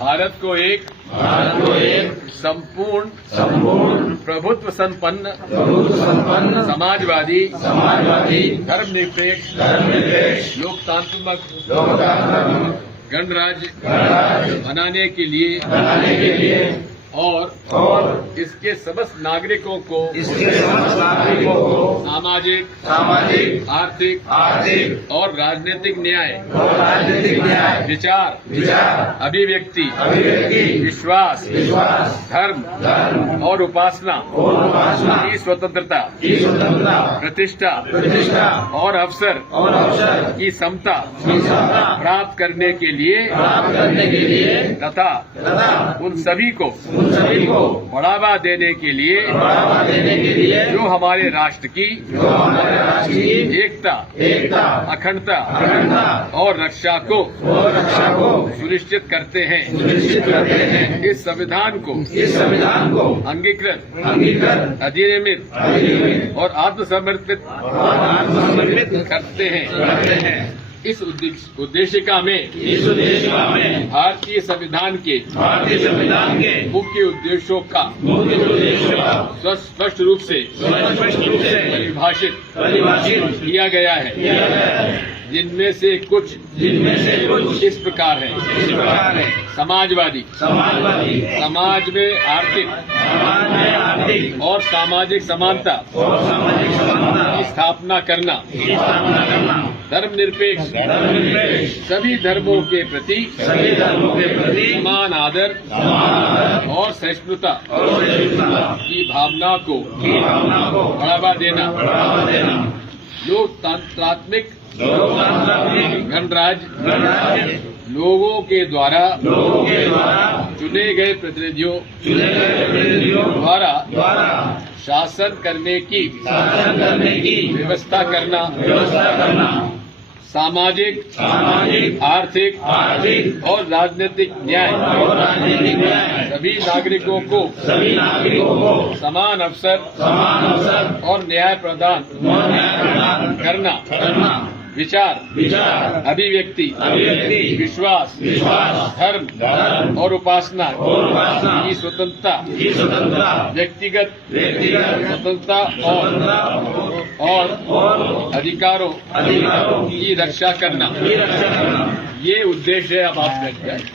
भारत को एक संपूर्ण प्रभुत्व संपन्न समाजवादी धर्मनिरपेक्ष लोकतांत्रिक गणराज्य बनाने के लिए और इसके समस्त नागरिकों को सामाजिक आर्थिक और राजनीतिक न्याय विचार अभिव्यक्ति विश्वास धर्म और उपासना की स्वतंत्रता प्रतिष्ठा और अवसर की समता प्राप्त करने के लिए तथा उन सभी को बढ़ावा देने के लिए जो हमारे राष्ट्र की एकता अखंडता और रक्षा को सुनिश्चित करते हैं। इस संविधान को अंगीकृत अधिनियमित और आत्मसमर्पित करते हैं। इस उद्देशिका में भारतीय संविधान के मुख्य उद्देश्यों का स्पष्ट रूप से परिभाषित किया गया है, जिनमें से कुछ इस प्रकार है। समाजवादी समाज में आर्थिक और सामाजिक समानता की स्थापना करना, धर्मनिरपेक्ष सभी धर्मों के प्रति समान आदर और सहिष्णुता की भावना को बढ़ावा देना, लोकतांत्रिक गणराज्य लोगों के द्वारा चुने गए प्रतिनिधियों द्वारा शासन करने की व्यवस्था करना, सामाजिक आर्थिक और राजनीतिक न्याय सभी नागरिकों को समान अवसर और न्याय प्रदान करना, विचार अभिव्यक्ति विश्वास धर्म और उपासना की स्वतंत्रता व्यक्तिगत स्वतंत्रता और अधिकारों की रक्षा करना, ये उद्देश्य है। अब आप